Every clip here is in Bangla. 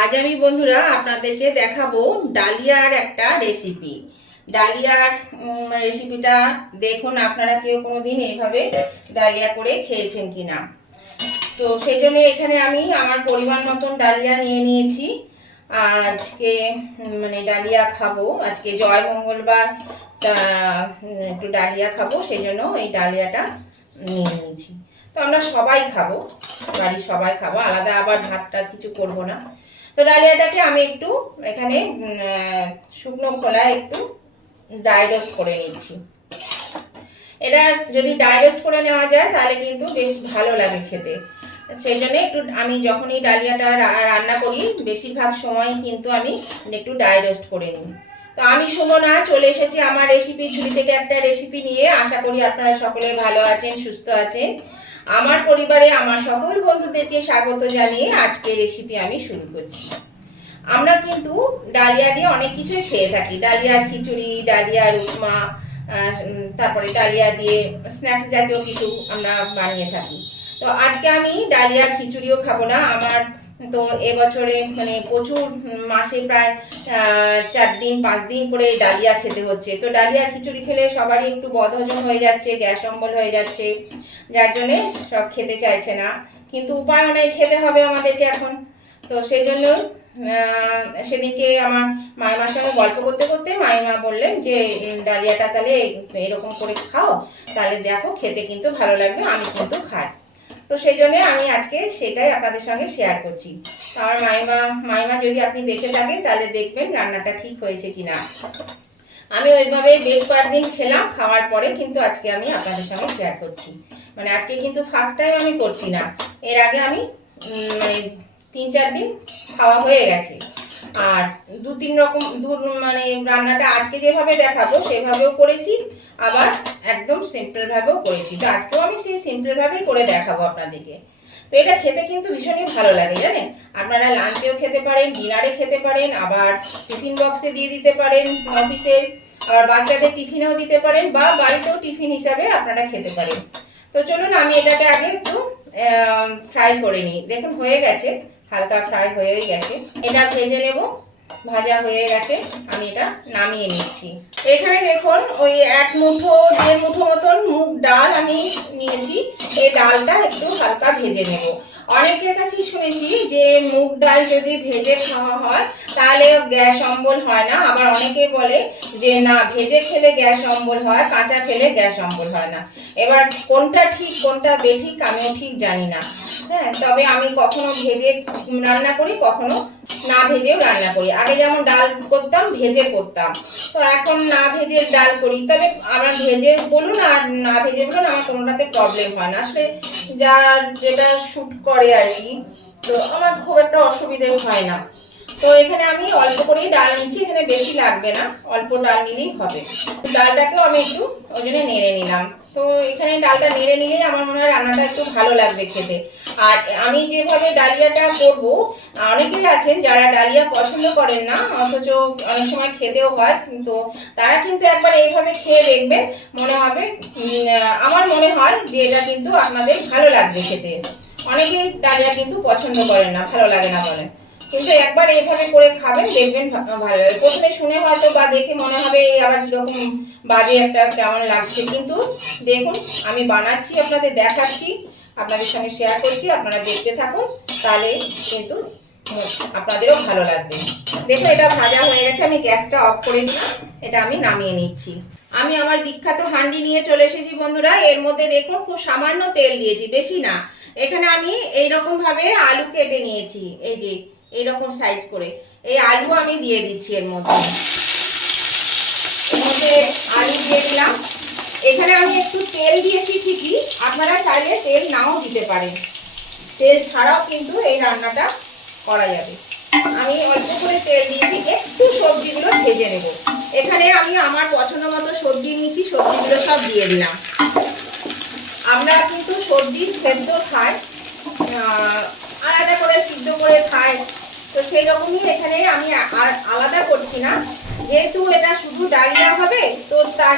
আজ আমি বন্ধুরা আপনাদেরকে দেখাবো ডালিয়ার একটা রেসিপি। ডালিয়ার রেসিপিটা দেখুন, আপনারা কেউ কোনোদিন এইভাবে ডালিয়া করে খেয়েছেন কিনা। তো সেই জন্য এখানে আমি আমার পরিমাণ মতন ডালিয়া নিয়ে নিয়েছি। আজকে ডালিয়া খাবো, আজকে জয় মঙ্গলবার, একটু ডালিয়া খাবো, সেই জন্য এই ডালিয়াটা নিয়ে নিয়েছি। তো আমরা সবাই খাবো, বাড়ির সবাই খাবো, আলাদা আবার ভাত টাত কিছু করবো না। তো ডালিয়াটাকে আমি একটু এখানে শুকনো খোলায় একটু ড্রাই রোস্ট করে নিচ্ছি। এটা যদি ড্রাই রোস্ট করে নেওয়া যায় তাহলে কিন্তু বেশ ভালো লাগে খেতে। সেই জন্য একটু আমি যখনই ডালিয়াটা রান্না করি বেশিরভাগ সময় কিন্তু আমি একটু ড্রাই রোস্ট করে নিই। তো আমি সুমনা চলে এসেছি আমার রেসিপি ঝুড়ি থেকে একটা রেসিপি নিয়ে। আশা করি আপনারা সকলে ভালো আছেন, সুস্থ আছেন। আমার পরিবারে আমার সকল বন্ধুদেরকে স্বাগত জানিয়ে আজকে রেসিপি আমি শুরু করছি। আমরা কিন্তু ডালিয়া দিয়ে অনেক কিছুই খেয়ে থাকি, ডালিয়ার খিচুড়ি, ডালিয়ার উপমা, তারপরে ডালিয়া দিয়ে স্ন্যাক্স জাতীয় কিছু আমরা বানিয়ে থাকি। তো আজকে আমি ডালিয়ার খিচুড়িও খাবো না। আমার তো এবছরে প্রচুর, মাসে প্রায় 4 দিন 5 দিন করে ডালিয়া খেতে হচ্ছে। তো ডালিয়ার খিচুড়ি খেলে সবারই একটু বদহজম হয়ে যাচ্ছে, গ্যাস অম্বল হয়ে যাচ্ছে, যার জন্যে সব খেতে চাইছে না, কিন্তু উপায় নেই, খেতে হবে আমাদেরকে এখন। তো সেই জন্য সেদিনকে আমার মায়েমার সঙ্গে গল্প করতে করতে মায়েমা বললেন যে ডালিয়াটা তাহলে এরকম করে খাও, তাহলে দেখো খেতে কিন্তু ভালো লাগবে, আমি কিন্তু খাই। তো সেই জন্য আমি আজকে সেটাই আপনাদের সঙ্গে শেয়ার করছি। আমার মায়েমা যদি আপনি দেখে থাকেন তাহলে দেখবেন রান্নাটা ঠিক হয়েছে কিনা। আমি ওইভাবে বেশ কয়েকদিন খেলাম, খাওয়ার পরে কিন্তু আজকে আমি আপনাদের সঙ্গে শেয়ার করছি। আজকে কিন্তু ফার্স্ট টাইম আমি করছি না, এর আগে আমি 3-4 দিন খাওয়া হয়ে গেছে। আর 2-3 রকম রান্নাটা আজকে যেভাবে দেখাবো সেভাবেও করেছি, আবার একদম সিম্পলভাবেও করেছি। তো আজকেও আমি সেই সিম্পলভাবেই করে দেখাবো আপনাদেরকে। তো এটা খেতে কিন্তু ভীষণই ভালো লাগে, জানেন। আপনারা লাঞ্চেও খেতে পারেন, ডিনারে খেতে পারেন, আবার টিফিন বক্সে দিয়ে দিতে পারেন অফিসের, আবার বাচ্চাদের টিফিনেও দিতে পারেন, বা বাড়িতেও টিফিন হিসাবে আপনারা খেতে পারেন। তো চলুন আমি এটাকে আগে একটু ফ্রাই করে নিই। দেখুন হয়ে গেছে, হালকা ফ্রাই হয়ে গেছে, এটা ভেজে নেব। ভাজা হয়ে গেছে, আমি এটা নামিয়ে নিচ্ছি। এখানে দেখুন ওই 1-1.5 মুঠো মতন মুগ ডাল আমি নিয়েছি। এই ডালটা একটু হালকা ভেজে নেব। অনেকের কাছেই শুনেছি যে মুগ ডাল যদি ভেজে খাওয়া হয় তাহলে গ্যাস অম্বল হয় না, আবার অনেকে বলে যে না, ভেজে খেলে গ্যাস অম্বল হয়, কাঁচা খেলে গ্যাস অম্বল হয় না। এবার কোনটা ঠিক কোনটা বেঠিক আমিও ঠিক জানি না। হ্যাঁ, তবে আমি কখনো ভেজে রান্না করি, কখনো না ভেজেও রান্না করি। আগে যেমন ডাল করতাম ভেজে করতাম, তো এখন না ভেজে ডাল করি। তবে আমার ভেজে বলুন আর না ভেজে বলুন, আমার কোনোটাতে প্রবলেম হয় না, আসলে যার যেটা শ্যুট করে আর কি। তো আমার খুব একটা অসুবিধে হয় না। তো এখানে আমি অল্প করেই ডাল নিচ্ছি, এখানে বেশি লাগবে না, অল্প ডাল নিলেই হবে। ডালটাকেও আমি একটু ওই জন্য নেড়ে নিলাম। তো এখানে ডালটা নেড়ে নিলেই আমার মনে হয় রান্নাটা একটু ভালো লাগবে খেতে। আর আমি যেভাবে ডালিয়াটা করব, অনেকেই আছেন যারা ডালিয়া পছন্দ করেন না, অথচ অনেক সময় খেতেও হয়, তো তারা কিন্তু একবার এইভাবে খেয়ে দেখবেন, মনে হবে, আমার মনে হয় যে এটা কিন্তু আপনাদের ভালো লাগবে খেতে। অনেকেই ডালিয়া কিন্তু পছন্দ করেন না, ভালো লাগে না বলেন, কিন্তু একবার এইভাবে করে খাবেন, দেখবেন ভালো লাগে। প্রথমে শুনে হয়তো বা দেখে মনে হবে আবার কিরকম বাজে একটা কেমন লাগছে, কিন্তু দেখুন আমি বানাচ্ছি, আপনাদের দেখাচ্ছি, আপনাদের সঙ্গে শেয়ার করছি, আপনারা দেখতে থাকুন, তাহলে কিন্তু আপনাদেরও ভালো লাগবে। দেখুন এটা ভাজা হয়ে গেছে, আমি গ্যাসটা অফ করে নিলাম, এটা আমি নামিয়ে নিচ্ছি। আমি আমার বিখ্যাত হাঁড়ি নিয়ে চলে এসেছি বন্ধুরা। এর মধ্যে দেখুন খুব সামান্য তেল দিয়েছি, বেশি না। এখানে আমি এইরকম ভাবে আলু কেটে নিয়েছি, এই যে এইরকম সাইজ করে এই আলু আমি দিয়ে দিচ্ছি এর মধ্যে। আলু দিয়ে দিলাম। এখানে আমি একটু তেল দিয়েছি ঠিকই, আপনারা চাইলে তেল নাও দিতে পারেন, তেল ছাড়াও কিন্তু এই রান্নাটা করা যাবে। আমি অল্প করে তেল দিয়েছি, একটু সবজিগুলো ভেজে নেব। এখানে আমি আমার পছন্দ মতো সবজি নিয়েছি, সবজিগুলো সব দিয়ে দিলাম। আমরা কিন্তু সবজি সেদ্ধ খাই, আলাদা করে সিদ্ধ করে খাই, তো সেই রকমই এখানে আমি আর আলাদা করছি না। যেহেতু এটা শুধু ডালিয়া হবে, তো তার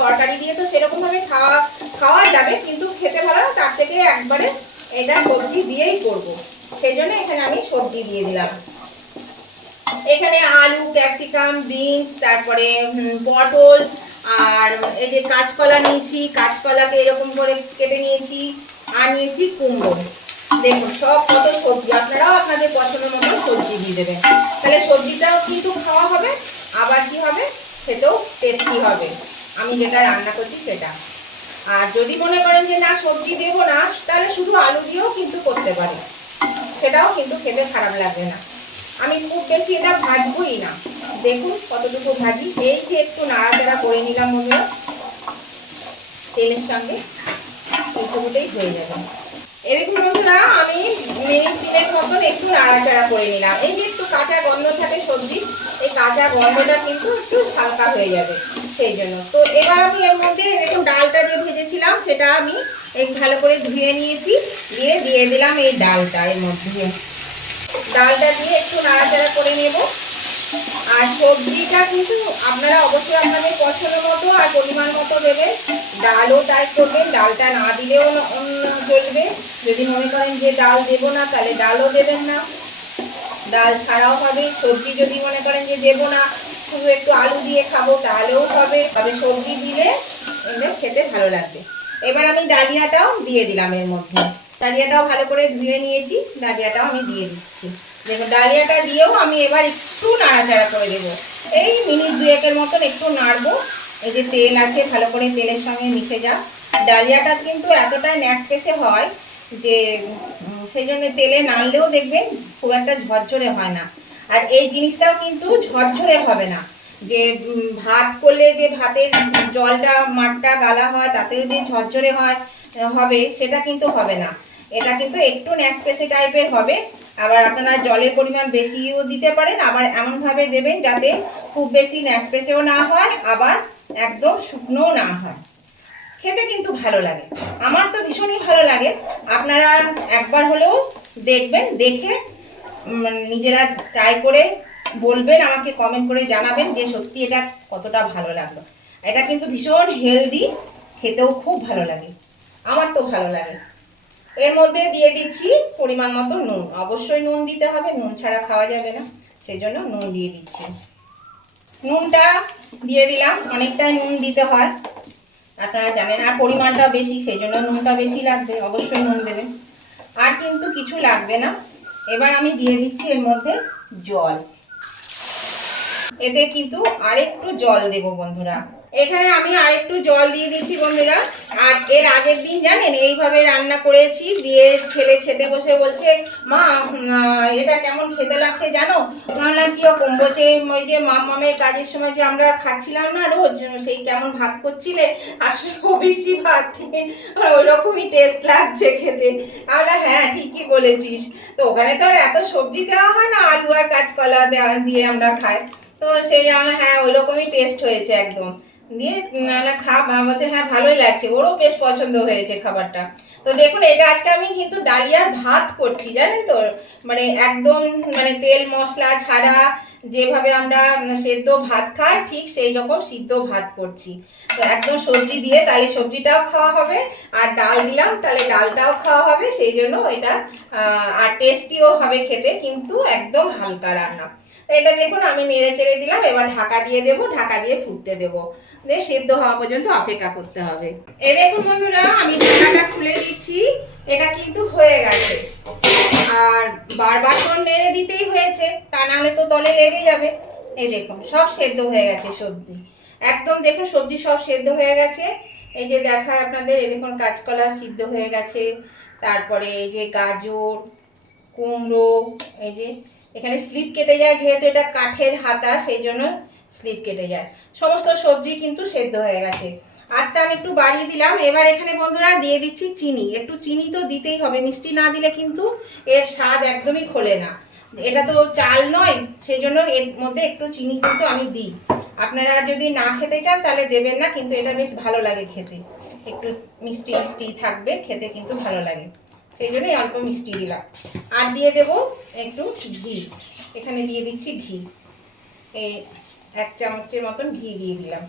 তরকারি দিয়ে তো সেরকমভাবে খাওয়া যাবে, কিন্তু খেতে ভালো না, তার থেকে একবারে এটা সবজি দিয়েই করব। সেই জন্য এখানে আমি সবজি দিয়ে দিলাম। এখানে আলু, ক্যাপসিকাম, বিনস, তারপরে পটল, আর এই যে কাঁচকলা নিয়েছি, কাঁচকলাকে এরকম করে কেটে নিয়েছি, আর নিয়েছি কুমড়ো। দেখুন সব কত সবজি, আপনারাও আপনাদের পছন্দ মতো সবজি দিয়ে দেবেন, তাহলে সবজিটাও কিন্তু খাওয়া হবে, আবার কি হবে, খেতেও টেস্টি হবে। আমি যেটা রান্না করছি সেটা। আর যদি মনে করেন যে না সবজি দেবো না, তাহলে শুধু আলু দিয়েও কিন্তু করতে পারি, সেটাও কিন্তু খেতে খারাপ লাগবে না। আমি খুব বেশি এটা ভাজবই না, দেখুন কতটুকু ভাজি। এই যে একটু নাড়াচাড়া করে নিলাম বন্ধুরা তেলের সঙ্গে, এইটুকুতেই হয়ে যাবে। এরকম বন্ধুরা আমি মিনিট 3 মতন একটু নাড়াচাড়া করে নিলাম। এই যে একটু কাঁচা গন্ধ থাকে সবজি, এই কাঁচা গন্ধটা কিন্তু একটু হালকা হয়ে যাবে সেই জন্য। তো এবার আমি এর মধ্যে দেখুন ডালটা যে ভেজেছিলাম সেটা আমি ভালো করে ধুয়ে নিয়েছি, দিয়ে দিলাম এই ডালটা এর মধ্যে। ডালটা দিয়ে একটু নাড়াচাড়া করে নেব। আর সবজিটা কিন্তু আপনারা অবশ্যই আপনাদের পছন্দ মতো আর পরিমাণ মতো দেবেন। ডালও তাই করবেন, ডালটা না দিলেও চলবে। যদি মনে করেন যে ডাল দেবো না, তাহলে ডালও দেবেন না, ডাল ছাড়াও হবে। সবজি যদি মনে করেন যে দেবো না, শুধু একটু আলু দিয়ে খাবো, তাহলেও হবে। তবে সবজি দিলে এমনি খেতে ভালো লাগবে। এবার আমি ডালিয়াটাও দিয়ে দিলাম এর মধ্যে। ডালিয়াটাও ভালো করে ধুয়ে নিয়েছি, ডালিয়াটাও আমি দিয়ে দিচ্ছি। দেখুন ডালিয়াটা দিয়েও আমি এবার একটু নাড়াচাড়া করে দেবো, এই মিনিট 2 মতন একটু নাড়বো। এই যে তেল আছে, ভালো করে তেলের সঙ্গে মিশে যাক। ডালিয়াটা কিন্তু এতটাই ন্যাসপেসে হয় যে সেই জন্য তেলে নাড়লেও দেখবেন খুব একটা ঝরঝরে হয় না। আর এই জিনিসটাও কিন্তু ঝরঝরে হবে না, যে ভাত করলে যে ভাতের জলটা মাঠটা গালা হয় তাতেও যে ঝরঝরে হবে সেটা কিন্তু হবে না। এটা কিন্তু একটু ন্যাসপেসে টাইপের হবে। আবার আপনারা জলের পরিমাণ বেশিও দিতে পারেন, আবার এমনভাবে দেবেন যাতে খুব বেশি ন্যাসপেসেও না হয়, আবার একদম শুকনোও না হয়। খেতে কিন্তু ভালো লাগে, আমার তো ভীষণই ভালো লাগে। আপনারা একবার হলেও দেখবেন, দেখে নিজেরা ট্রাই করে বলবেন, আমাকে কমেন্ট করে জানাবেন যে সত্যি এটা কতটা ভালো লাগলো। এটা কিন্তু ভীষণ হেলদি, খেতেও খুব ভালো লাগে, আমার তো ভালো লাগে। এর মধ্যে দিয়ে দিচ্ছি পরিমাণ মতো নুন, অবশ্যই নুন দিতে হবে, নুন ছাড়া খাওয়া যাবে না, সেই জন্য নুন দিয়ে দিচ্ছি। নুনটা দিয়ে দিলাম, অনেকটাই নুন দিতে হয় আপনারা জানেন, আর পরিমাণটা বেশি সেই জন্য নুনটা বেশি লাগবে, অবশ্যই নুন দেবেন। আর কিন্তু কিছু লাগবে না। এবার আমি দিয়ে দিচ্ছি এর মধ্যে জল, এতে কিন্তু আরেকটু জল দেব বন্ধুরা। এখানে আমি আরেকটু জল দিয়ে দিচ্ছি বন্ধুরা। আর এর আগের দিন জানেন এইভাবে রান্না করেছি, দিয়ে ছেলে খেতে বসে বলছে মা এটা কেমন খেতে লাগছে জানো। বললাম কিরকম, বলছে ওই যে মামের কাজের সময় যে আমরা খাচ্ছিলাম না রোজ, সেই কেমন ভাত করছিলে, আসলে ওবিসি ভাত, ওই রকমই টেস্ট লাগছে খেতে। আমরা হ্যাঁ ঠিকই বলেছিস, তো ওখানে তো আর এত সবজি দেওয়া হয় না, আলু আর কাঁচকলা দিয়ে আমরা খাই, তো সেই আমরা হ্যাঁ ওই রকমই টেস্ট হয়েছে একদম। দিয়ে বলছে হ্যাঁ ভালোই লাগছে, ওরও বেশ পছন্দ হয়েছে খাবারটা। তো দেখুন এটা আজকে আমি কিন্তু ডালিয়ার ভাত করছি জানেন তো, মানে একদম মানে তেল মশলা ছাড়া যেভাবে আমরা সেদ্ধ ভাত খাই ঠিক সেই রকম সিদ্ধ ভাত করছি। তো একদম সবজি দিয়ে, তাহলে সবজিটাও খাওয়া হবে, আর ডাল দিলাম তাহলে ডালটাও খাওয়া হবে, সেই জন্য এটা আর টেস্টিও হবে খেতে, কিন্তু একদম হালকা রান্না। এটা দেখুন আমি নেড়ে চেড়ে দিলাম, এবার ঢাকা দিয়ে দেবো, ঢাকা দিয়ে ফুটতে দেবো, দিয়ে সেদ্ধ হওয়া পর্যন্ত অপেক্ষা করতে হবে। এই দেখুন বন্ধুরা আমি ঢাকাটা খুলে দিচ্ছি, এটা কিন্তু হয়ে গেছে। আর বারবার তো নেড়ে দিতেই হয়েছে, তা নাহলে তো তলে লেগে যাবে। এই দেখুন সব সেদ্ধ হয়ে গেছে সবজি, একদম দেখুন সবজি সব সেদ্ধ হয়ে গেছে। এই যে দেখায় আপনাদের, এই দেখুন কাঁচকলা সিদ্ধ হয়ে গেছে, তারপরে এই যে গাজর, কুমড়ো, এই যে এখানে স্লিপ কেটে যায় যেহেতু এটা কাঠের হাতা, সেই জন্য স্লিপ কেটে যায়। সমস্ত সবজি কিন্তু সেদ্ধ হয়ে গেছে। আজটা আমি একটু বাড়িয়ে দিলাম। এবার এখানে বন্ধুরা দিয়ে দিচ্ছি চিনি, একটু চিনি তো দিতেই হবে, মিষ্টি না দিলে কিন্তু এর স্বাদ একদমই খোলে না। এটা তো চাল নয়, সেই জন্য এর মধ্যে একটু চিনি কিন্তু আমি দিই। আপনারা যদি না খেতে চান তাহলে দেবেন না, কিন্তু এটা বেশ ভালো লাগে খেতে, একটু মিষ্টি মিষ্টি থাকবে, খেতে কিন্তু ভালো লাগে, সেই জন্যই অল্প মিষ্টি দিলাম। আর দিয়ে দেব একটু ঘি, এখানে দিয়ে দিচ্ছি ঘি, এই 1 চামচের মতন ঘি দিয়ে দিলাম।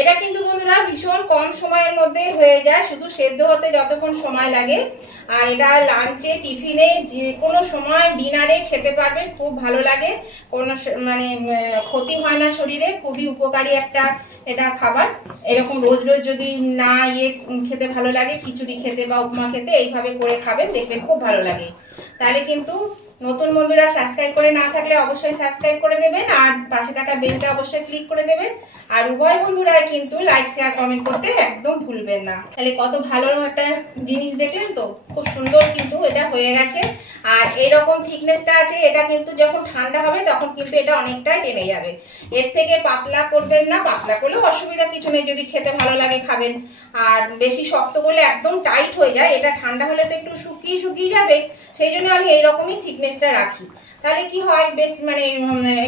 এটা কিন্তু বন্ধুরা ভীষণ কম সময়ের মধ্যে হয়ে যায়, শুধু সেদ্ধ হতে যতক্ষণ সময় লাগে। আর এটা লাঞ্চে, টিফিনে, যে কোনো সময়, ডিনারে খেতে পারবেন, খুব ভালো লাগে, কোনো মানে ক্ষতি হয় না শরীরে, খুবই উপকারী একটা এটা খাবার। এরকম রোজ রোজ যদি না খেতে ভালো লাগে, খিচুড়ি খেতে বা উপমা খেতে, এইভাবে করে খাবেন, দেখবেন খুব ভালো লাগে। তাহলে কিন্তু নতুন বন্ধুরা সাবস্ক্রাইব করে না থাকলে অবশ্যই সাবস্ক্রাইব করে দেবেন, আর পাশে থাকা বেলটা অবশ্যই ক্লিক করে দেবেন। আর উভয় বন্ধুরাই কিন্তু লাইক, শেয়ার, কমেন্ট করতে একদম ভুলবেন না। তাহলে কত ভালো একটা জিনিস দেখলেন তো, খুব সুন্দর কিন্তু এটা হয়ে গেছে। আর এইরকম থিকনেসটা আছে, এটা কিন্তু যখন ঠান্ডা হবে তখন কিন্তু এটা অনেকটাই টেনে যাবে। এর থেকে পাতলা করবেন না, পাতলা করলেও অসুবিধা কিছু নেই, যদি খেতে ভালো লাগে খাবেন। আর বেশি শক্ত করলে একদম টাইট হয়ে যায়, এটা ঠান্ডা হলে তো একটু শুকিয়ে শুকিয়ে যাবে, সেই জন্য আমি এইরকমই থিকনেসটা রাখি। তাহলে কি হয়, বেশ মানে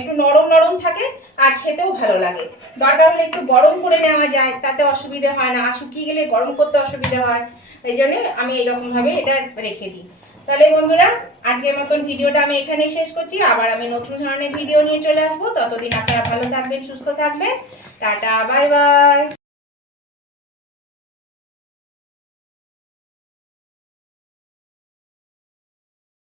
একটু নরম নরম থাকে আর খেতেও ভালো লাগে। দরকার হলে একটু গরম করে নেওয়া যায়, তাতে অসুবিধা হয় না, আর শুকিয়ে গেলে গরম করতে অসুবিধা হয়, এই জন্য আমি এইরকমভাবে এটা রেখে দিই। তাহলে বন্ধুরা আজকের মতন ভিডিওটা আমি এখানেই শেষ করছি। আবার আমি নতুন ধরনের ভিডিও নিয়ে চলে আসবো, ততদিন আপনারা ভালো থাকবেন, সুস্থ থাকবেন। Tata, bye bye.